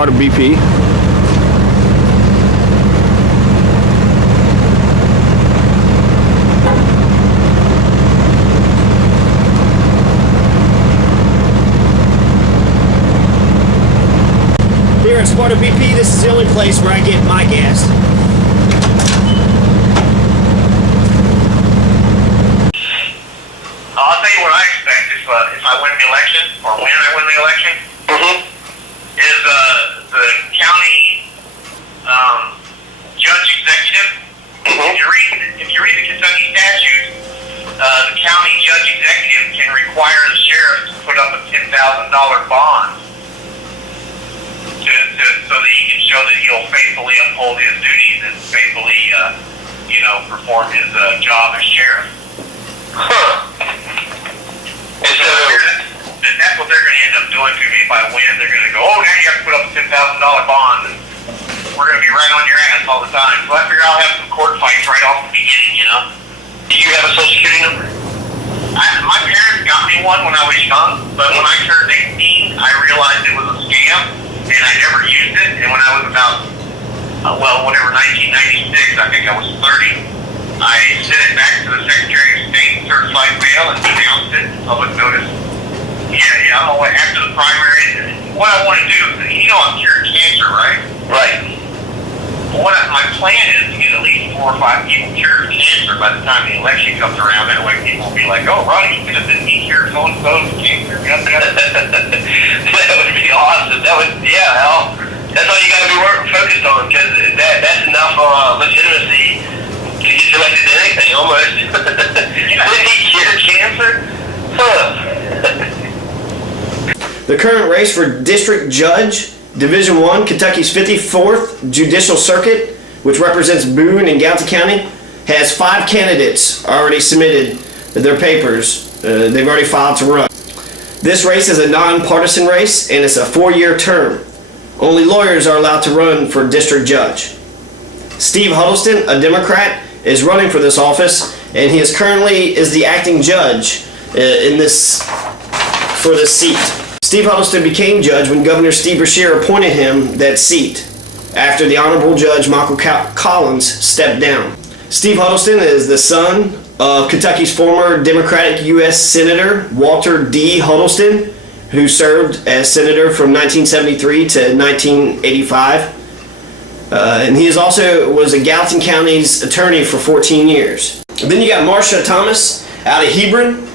Sparta BP. Here at Sparta BP, this is the only place where I get my gas. I'll tell you what I expect if I win the election, or when I win the election, is the county judge executive. If you read the Kentucky statute, the county judge executive can require the sheriff to put up a $10,000 bond so that he can show that he'll faithfully uphold his duties and faithfully, perform his job as sheriff. And so that's what they're going to end up doing to me if I win. They're going to go, oh, now you have to put up a $10,000 bond, and we're going to be right on your ass all the time. So I figure I'll have some court fights right off the beginning, Do you have a Social Security number? My parents got me one when I was young, but when I turned 18, I realized it was a scam, and I never used it. And when I was about, 1996, I think I was 30, I sent it back to the Secretary of State certified mail and denounced it in public notice. Yeah, I'm away after the primary. What I want to do, I'm curing cancer, right? Right. My plan is to get at least 4 or 5 people cured of cancer by the time the election comes around. That way people will be like, oh, Ronnie, you could have been cured so-and-so's cancer. That would be awesome. Hell, that's all you got to be focused on, because that's enough legitimacy to get selected to anything, almost. Did he cure cancer? The current race for District Judge, Division I, Kentucky's 54th Judicial Circuit, which represents Boone and Gallatin County, has 5 candidates already submitted their papers. They've already filed to run. This race is a non-partisan race, and it's a 4-year term. Only lawyers are allowed to run for District Judge. Steve Huddleston, a Democrat, is running for this office, and he is currently the acting judge for this seat. Steve Huddleston became judge when Governor Steve Beshear appointed him that seat after the Honorable Judge Michael Collins stepped down. Steve Huddleston is the son of Kentucky's former Democratic U.S. Senator Walter D. Huddleston, who served as senator from 1973 to 1985. And he was a Gallatin County's attorney for 14 years. Then you got Marsha Thomas out of Hebron.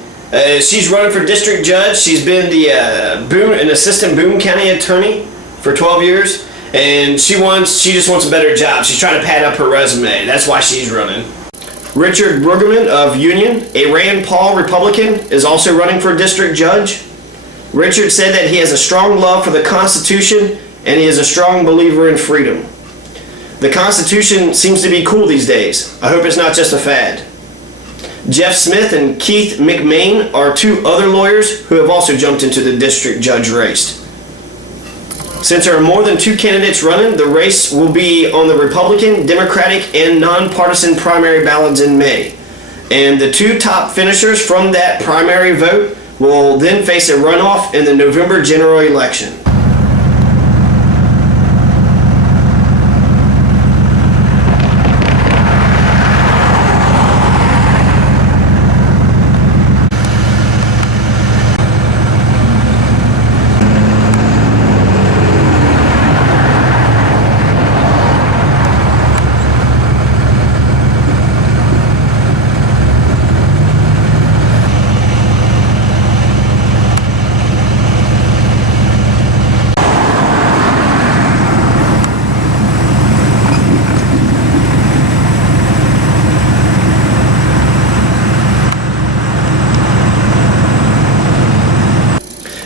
She's running for district judge. She's been an assistant Boone County attorney for 12 years, and she just wants a better job. She's trying to pad up her resume. That's why she's running. Richard Brueggemann of Union, a Rand Paul Republican, is also running for district judge. Richard said that he has a strong love for the Constitution, and he is a strong believer in freedom. The Constitution seems to be cool these days. I hope it's not just a fad. Jeff Smith and Keith McMain are 2 other lawyers who have also jumped into the district judge race. Since there are more than 2 candidates running, the race will be on the Republican, Democratic, and nonpartisan primary ballots in May. And the 2 top finishers from that primary vote will then face a runoff in the November general election.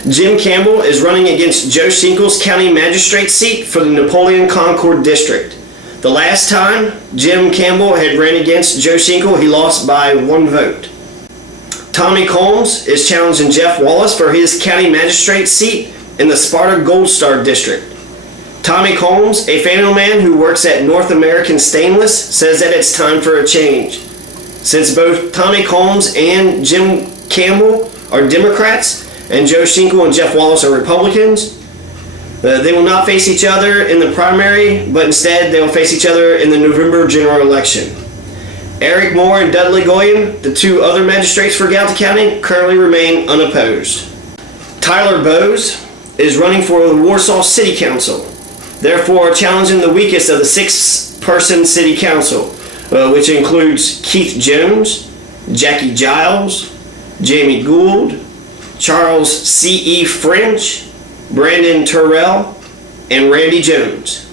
Jim Campbell is running against Joe Shinkle's county magistrate seat for the Napoleon Concord District. The last time Jim Campbell had ran against Joe Shinkle, he lost by 1 vote. Tommy Combs is challenging Jeff Wallace for his county magistrate seat in the Sparta Gold Star District. Tommy Combs, a family man who works at North American Stainless, says that it's time for a change. Since both Tommy Combs and Jim Campbell are Democrats, and Joe Shinkle and Jeff Wallace are Republicans, They will not face each other in the primary, but instead they will face each other in the November general election. Eric Moore and Dudley Goyen, the two other magistrates for Gallatin County, currently remain unopposed. Tyler Bowes is running for the Warsaw City Council, therefore challenging the weakest of the 6-person City Council, which includes Keith Jones, Jackie Giles, Jamie Gould, Charles C.E. French, Brandon Terrell, and Randy Jones.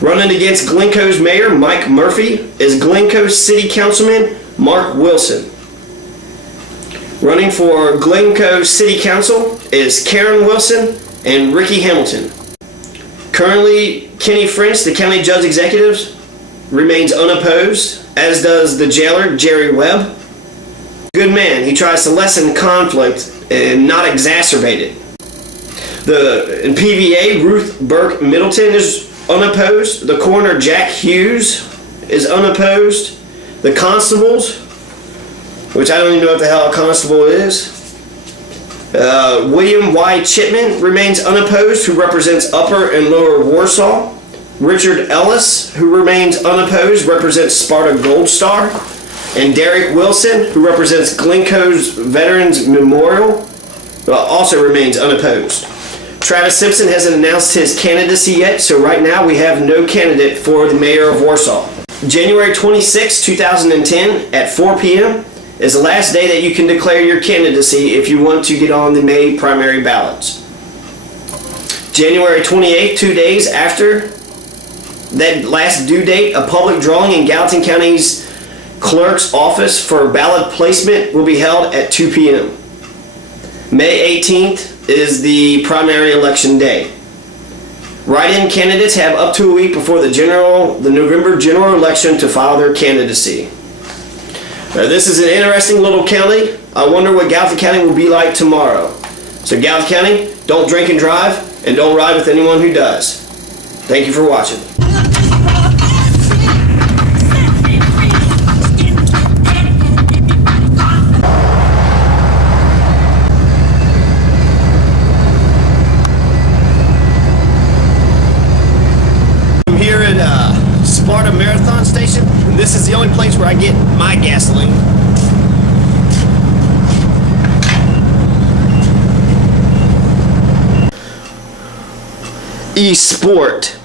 Running against Glencoe's mayor, Mike Murphy, is Glencoe City Councilman Mark Wilson. Running for Glencoe City Council is Karen Wilson and Ricky Hamilton. Currently, Kenny French, the county judge executive, remains unopposed, as does the jailer, Jerry Webb. Good man, he tries to lessen conflict and not exacerbate it. In PVA, Ruth Burke Middleton is unopposed. The coroner, Jack Hughes, is unopposed. The constables, which I don't even know what the hell a constable is. William Y. Chipman remains unopposed, who represents Upper and Lower Warsaw. Richard Ellis, who remains unopposed, represents Sparta Gold Star. And Derek Wilson, who represents Glencoe's Veterans Memorial, also remains unopposed. Travis Simpson hasn't announced his candidacy yet, so right now we have no candidate for the mayor of Warsaw. January 26, 2010 at 4 p.m. is the last day that you can declare your candidacy if you want to get on the May primary ballots. January 28, 2 days after that last due date, a public drawing in Gallatin County's clerk's office for ballot placement will be held at 2 p.m. May 18th is the primary election day. Write-in candidates have up to a week before the November general election to file their candidacy. This is an interesting little county. I wonder what Gallatin County will be like tomorrow. So Gallatin County, don't drink and drive, and don't ride with anyone who does. Thank you for watching. Sparta Marathon Station, and this is the only place where I get my gasoline. E-Sport.